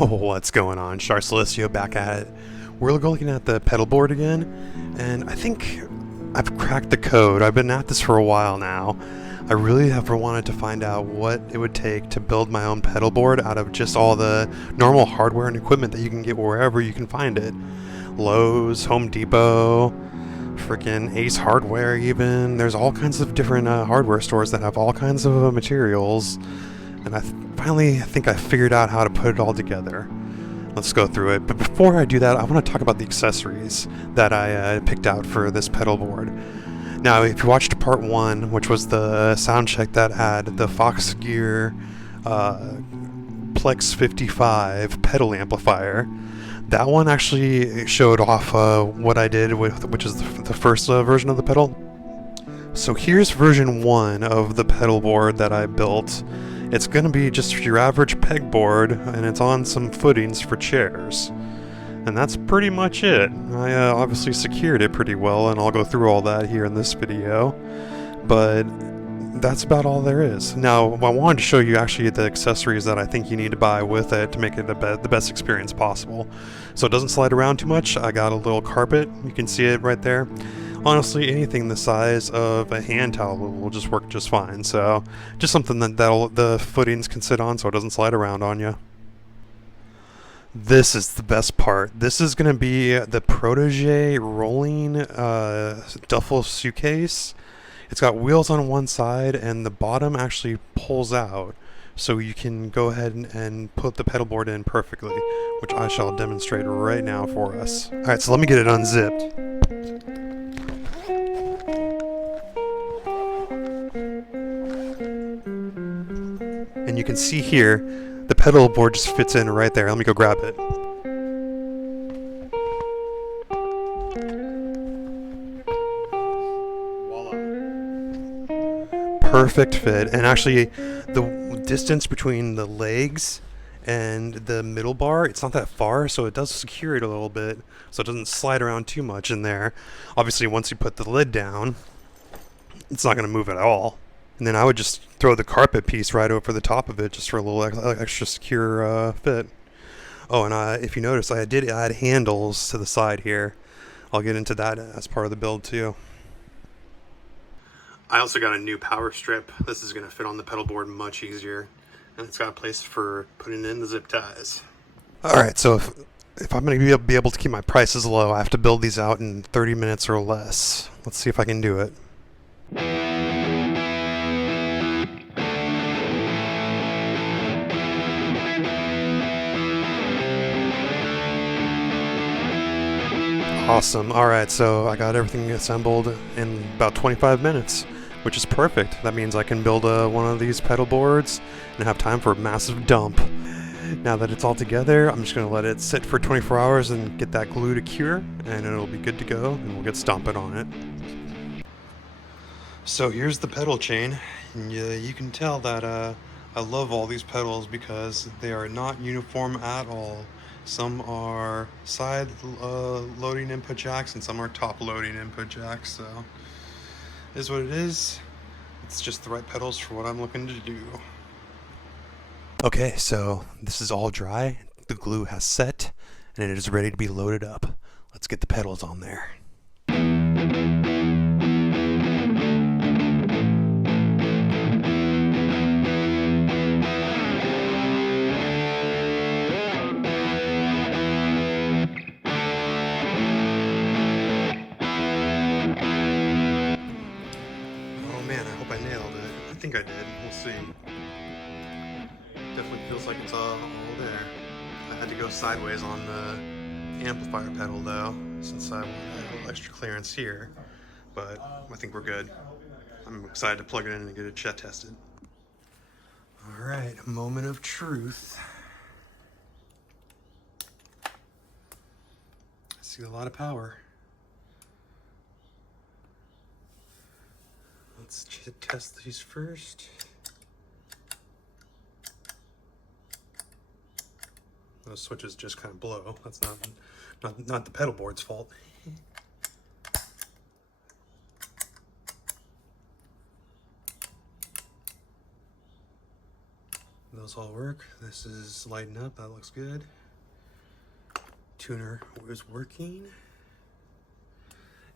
Oh, what's going on? Char Celestio back at it. We're looking at the pedal board again, and I think I've cracked the code. I've been at this for a while now. I really have wanted to find out what it would take to build my own pedal board out of just all the normal hardware and equipment that you can get wherever you can find it. Lowe's, Home Depot, freaking Ace Hardware even. There's all kinds of different hardware stores that have all kinds of materials. And I finally think I figured out how to put it all together. Let's go through it. But before I do that, I want to talk about the accessories that I picked out for this pedal board. Now, if you watched part 1, which was the sound check that had the Foxgear Plex 55 pedal amplifier, that one actually showed off what I did with, which is the first version of the pedal. So here's version 1 of the pedal board that I built. It's going to be just your average pegboard, and it's on some footings for chairs. And that's pretty much it. I obviously secured it pretty well, and I'll go through all that here in this video. But that's about all there is. Now, I wanted to show you actually the accessories that I think you need to buy with it to make it the best experience possible. So it doesn't slide around too much. I got a little carpet. You can see it right there. Honestly, anything the size of a hand towel will just work just fine. So just something that the footings can sit on so it doesn't slide around on you. This is the best part. This is going to be the Protege rolling duffel suitcase. It's got wheels on one side and the bottom actually pulls out. So you can go ahead and put the pedal board in perfectly, which I shall demonstrate right now for us. Alright, so let me get it unzipped. And you can see here, the pedal board just fits in right there. Let me go grab it. Voila. Perfect fit. And actually, the distance between the legs and the middle bar, it's not that far, so it does secure it a little bit, so it doesn't slide around too much in there. Obviously, once you put the lid down, it's not going to move at all. And then I would just throw the carpet piece right over the top of it just for a little extra secure fit. Oh, and if you notice, I did add handles to the side here. I'll get into that as part of the build too. I also got a new power strip. This is going to fit on the pedal board much easier. And it's got a place for putting in the zip ties. Alright, so if I'm going to be able to keep my prices low, I have to build these out in 30 minutes or less. Let's see if I can do it. Awesome. Alright, so I got everything assembled in about 25 minutes, which is perfect. That means I can build one of these pedal boards and have time for a massive dump. Now that it's all together, I'm just going to let it sit for 24 hours and get that glue to cure, and it'll be good to go, and we'll get stomping on it. So here's the pedal chain, and you can tell that I love all these pedals because they are not uniform at all. Some are side loading input jacks and some are top loading input jacks, so it is what it is. It's just the right pedals for what I'm looking to do. Okay, so this is all dry. The glue has set and it is ready to be loaded up. Let's get the pedals on there. I think I did. We'll see. Definitely feels like it's all there. I had to go sideways on the amplifier pedal though, since I wanted a little extra clearance here. But I think we're good. I'm excited to plug it in and get it chet tested. Alright, moment of truth. I see a lot of power. Let's test these first. Those switches just kind of blow. That's not the pedal board's fault. Those those all work. This is lighting up, that looks good. Tuner is working.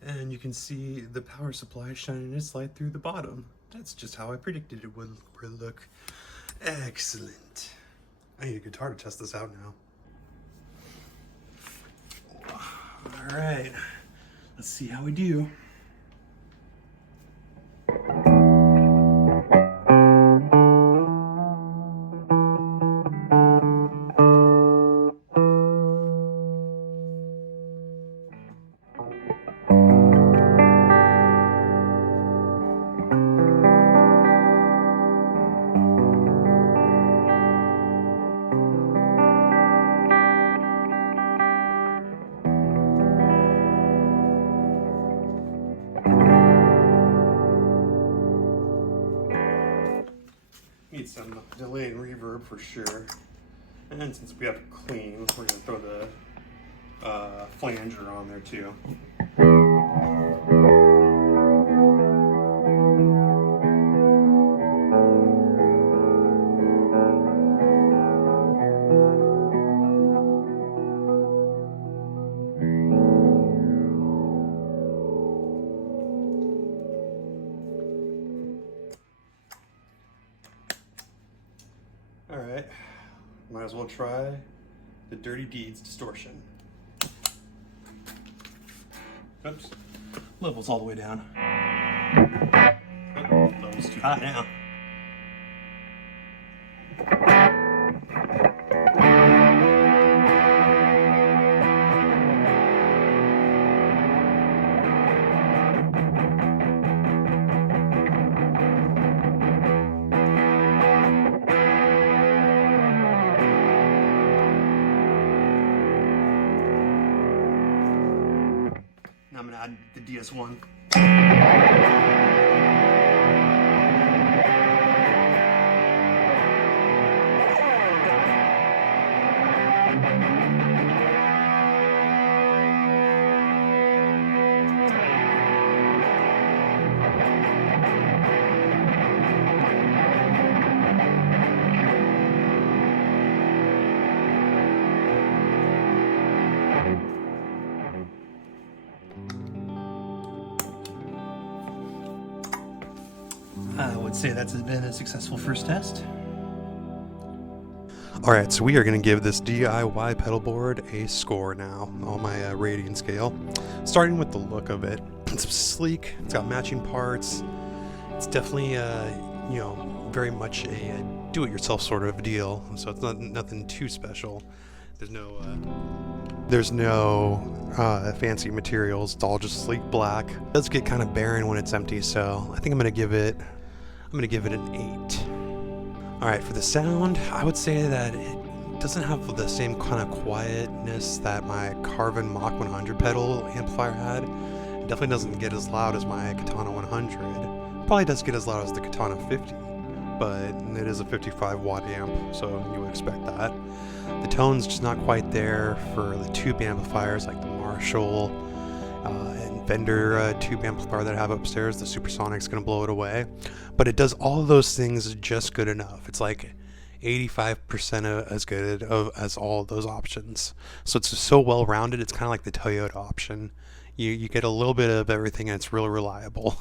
And you can see the power supply shining its light through the bottom. That's just how I predicted it would look. Excellent. I need a guitar to test this out now. All right, let's see how we do. Need some delay and reverb for sure. And since we have it clean, we're going to throw the flanger on there too. Alright, might as well try the Dirty Deeds distortion. Oops, level's all the way down. Oh, level's too hot now. I'm gonna add the DS1. I would say that's been a successful first test. Alright, so we are going to give this DIY pedal board a score now on my rating scale. Starting with the look of it. It's sleek, it's got matching parts. It's definitely, you know, very much a do-it-yourself sort of deal. So it's nothing too special. There's no fancy materials. It's all just sleek black. It does get kind of barren when it's empty, so I think I'm gonna give it an 8. All right, for the sound, I would say that it doesn't have the same kind of quietness that my Carvin Mach 100 pedal amplifier had. It definitely doesn't get as loud as my Katana 100. Probably does get as loud as the Katana 50, but it is a 55 watt amp, so you would expect that. The tone's just not quite there for the tube amplifiers like the Marshall and Fender tube amplifier that I have upstairs. The Supersonic's going to blow it away. But it does all of those things just good enough. It's like 85% as good as all of those options. So it's so well rounded, it's kind of like the Toyota option. You get a little bit of everything and it's really reliable.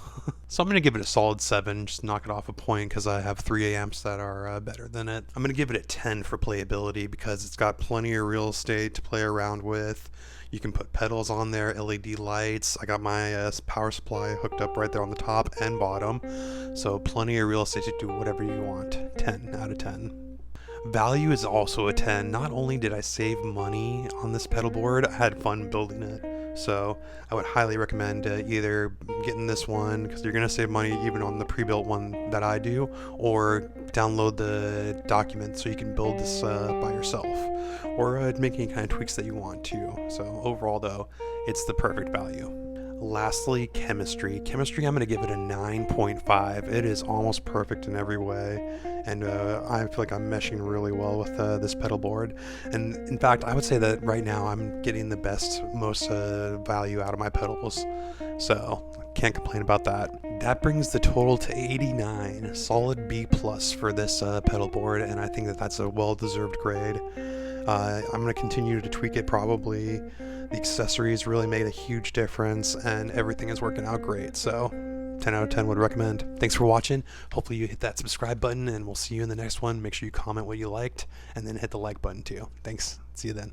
So I'm going to give it a solid 7, just knock it off a point because I have 3 amps that are better than it. I'm going to give it a 10 for playability because it's got plenty of real estate to play around with. You can put pedals on there, LED lights. I got my power supply hooked up right there on the top and bottom. So plenty of real estate to do whatever you want. 10 out of 10. Value is also a 10. Not only did I save money on this pedal board, I had fun building it. So I would highly recommend either getting this one because you're going to save money even on the pre-built one that I do, or download the document so you can build this by yourself, or make any kind of tweaks that you want to. So overall though, it's the perfect value. Lastly, chemistry. Chemistry, I'm going to give it a 9.5. It is almost perfect in every way, and I feel like I'm meshing really well with this pedal board. And in fact, I would say that right now I'm getting the most value out of my pedals. So can't complain about that. That brings the total to 89, solid B plus for this pedal board, and I think that that's a well-deserved grade. I'm going to continue to tweak it probably. The accessories really made a huge difference, and everything is working out great, so 10 out of 10 would recommend. Thanks for watching. Hopefully you hit that subscribe button, and we'll see you in the next one. Make sure you comment what you liked, and then hit the like button too. Thanks. See you then.